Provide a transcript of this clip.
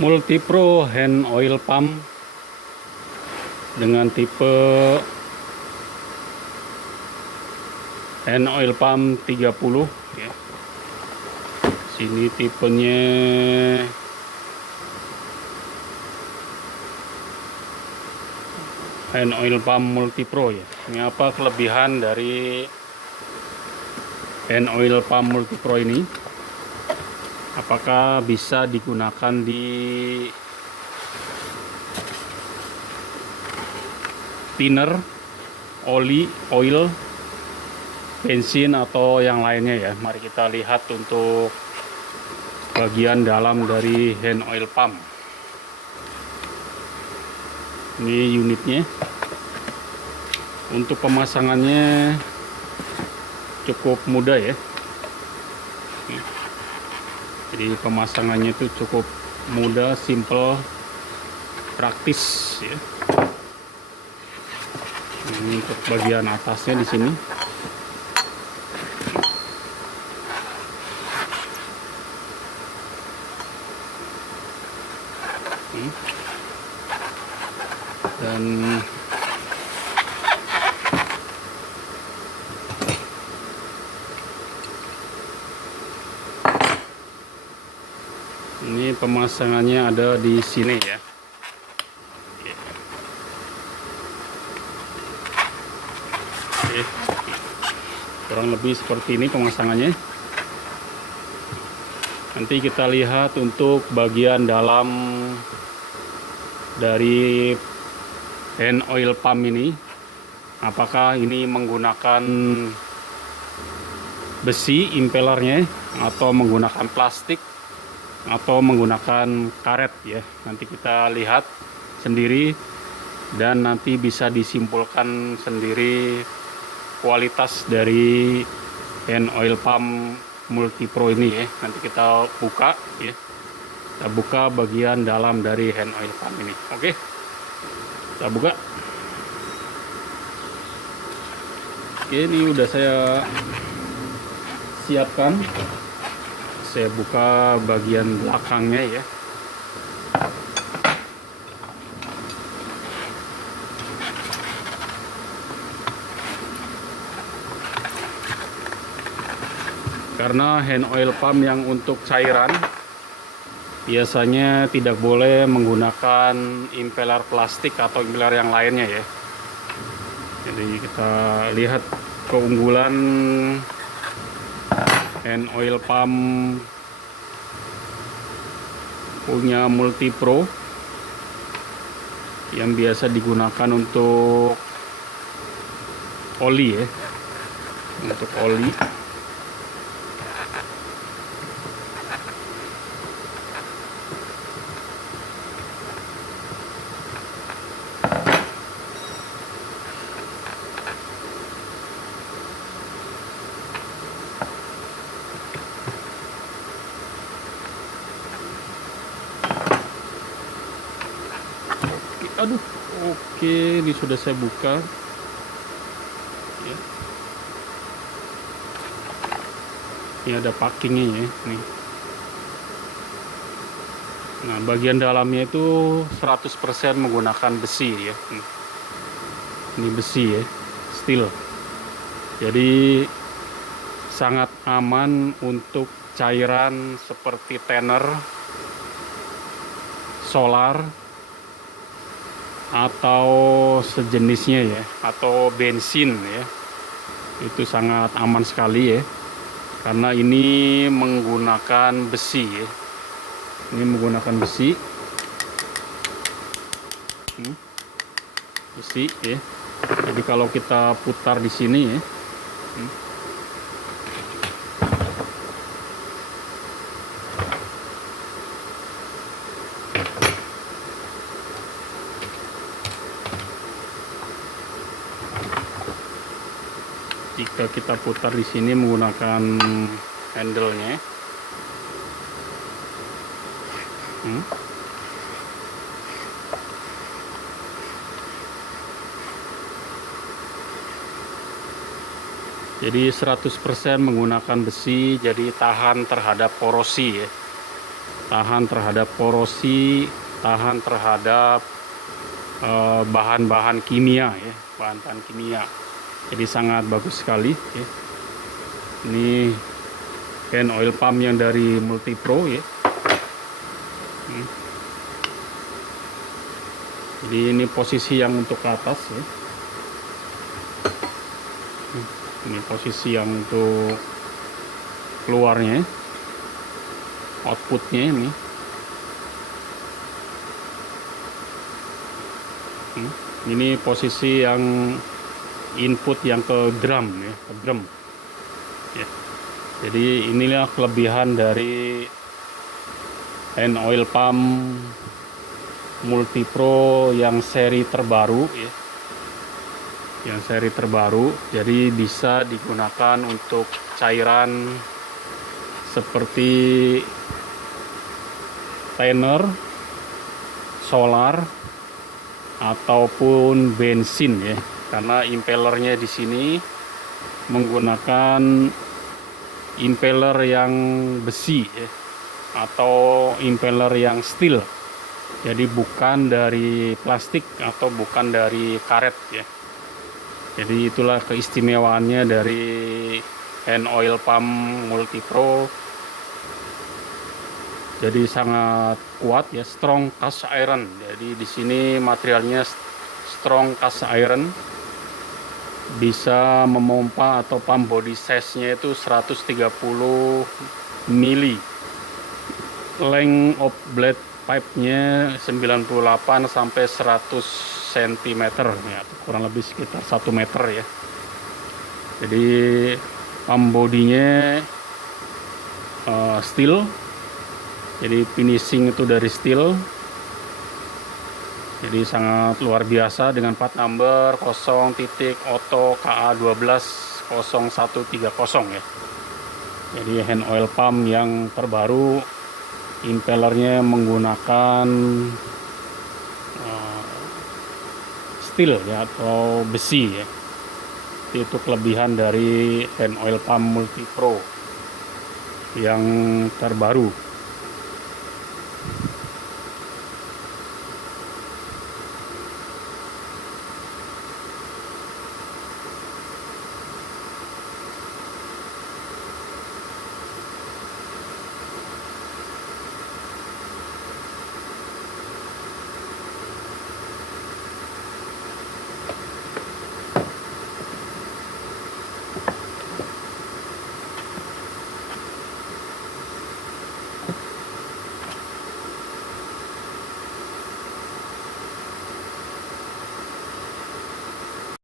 Multipro hand oil pump dengan tipe hand oil pump 30 ya. Sini tipenya hand oil pump Multipro ya. Ini apa kelebihan dari hand oil pump Multipro ini? Apakah bisa digunakan di thinner, oil, bensin atau yang lainnya ya. Mari kita lihat untuk bagian dalam dari hand oil pump. Ini unitnya. Untuk pemasangannya cukup mudah ya. Jadi pemasangannya itu cukup mudah, simple, praktis ya. Ini untuk bagian atasnya di sini. Dan ini pemasangannya ada di sini ya. Oke. Kurang lebih seperti ini pemasangannya. Nanti kita lihat untuk bagian dalam dari hand oil pump ini, apakah ini menggunakan besi impellernya atau menggunakan plastik atau menggunakan karet ya. Nanti kita lihat sendiri dan nanti bisa disimpulkan sendiri kualitas dari hand oil pump Multipro ini ya. Nanti kita buka ya. Kita buka bagian dalam dari hand oil pump ini. Oke. Kita buka. Oke, ini udah saya siapkan. Saya buka bagian belakangnya ya. Karena hand oil pump yang untuk cairan biasanya tidak boleh menggunakan impeller plastik atau impeller yang lainnya ya. Jadi kita lihat keunggulan hand oil pump punya Multipro yang biasa digunakan untuk oli ya, untuk oli. Aduh, oke, ini sudah saya buka ya. Ini ada packingnya ya nih. Nah, bagian dalamnya itu 100% menggunakan besi ya. Ini besi ya, steel. Jadi sangat aman untuk cairan seperti thinner, solar, atau sejenisnya ya, atau bensin ya. Itu sangat aman sekali ya, karena ini menggunakan besi ya. Ini menggunakan besi, besi ya. Jadi kalau kita putar di sini ya, jika kita putar di sini menggunakan handle-nya, jadi 100% menggunakan besi, jadi tahan terhadap korosi ya. tahan terhadap korosi, tahan terhadap bahan-bahan kimia ya, bahan-bahan kimia. Jadi sangat bagus sekali ya. Ini hand oil pump yang dari Multipro ya. Jadi ini posisi yang untuk ke atas ya. Ini posisi yang untuk keluarnya, outputnya ini. Ini posisi yang input yang ke drum ya, ke drum. Ya. Jadi inilah kelebihan dari hand oil pump Multipro yang seri terbaru ya. Yang seri terbaru, jadi bisa digunakan untuk cairan seperti tanner, solar, ataupun bensin ya. Karena impellernya di sini menggunakan impeller yang besi ya, atau impeller yang steel. Jadi bukan dari plastik atau bukan dari karet ya. Jadi itulah keistimewaannya dari hand oil pump Multipro. Jadi sangat kuat ya, strong cast iron. Jadi di sini materialnya strong cast iron. Bisa memompa atau pump body size-nya itu 130 mili. Length of blade pipe-nya 98 sampai 100 cm ya, kurang lebih sekitar 1 meter ya. Jadi pump bodinya steel, jadi finishing itu dari steel. Jadi sangat luar biasa dengan part number 0 titik auto KA120130 ya. Jadi hand oil pump yang terbaru, impellernya menggunakan steel ya, atau besi ya. Itu kelebihan dari hand oil pump Multipro yang terbaru.